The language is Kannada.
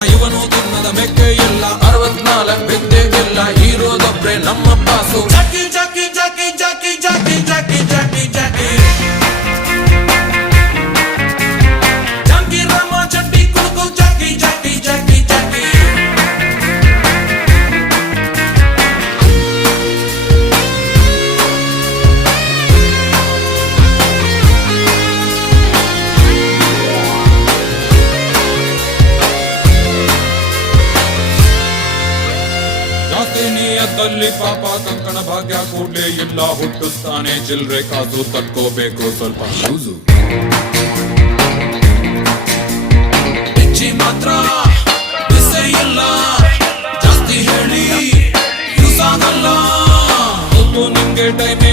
ಇವನು ತಿನ್ನದ ಮೆಕ್ಕೆ ಇಲ್ಲ 64 ಬೆದ್ದೆ ಇಲ್ಲ ಹೀರೋದೊಬ್ರೆ ನಮ್ಮ ಬಾಸು ಜಾಕಿ ಜಾಕಿ ಜಾಕಿ ಜಾಕಿ ಜಾಕಿ ಜಾಕಿ ಜಾಕಿ ಜಾಕಿ ಜಾಕಿ ರಾಮ ಚಡ್ಡಿ ಕುಡುಕು ಜಾಕಿ ಜಾಕಿ ಜಾಕಿ ಜಾಕಿ ನಿಯತ್ತಲ್ಲಿ ಪಾಪ ಕಂಕಣ ಭಾಗ್ಯ ಕೂಡ್ಲೇ ಇಲ್ಲ ಹುಟ್ಟುತ್ತಾನೆ ಚಿಲ್ರೆ ಕಾಸು ತಕ್ಕೋಬೇಕು ಸ್ವಲ್ಪ ಯೂಸು ಹೆಚ್ಚಿ ಮಾತ್ರ ಬಿಸೆ ಇಲ್ಲ ಜಾಸ್ತಿ ಹೇಳಿ ಯೂಸ್ ಆಗಲ್ಲ ನಿಂಗೆ ಟೈಮ್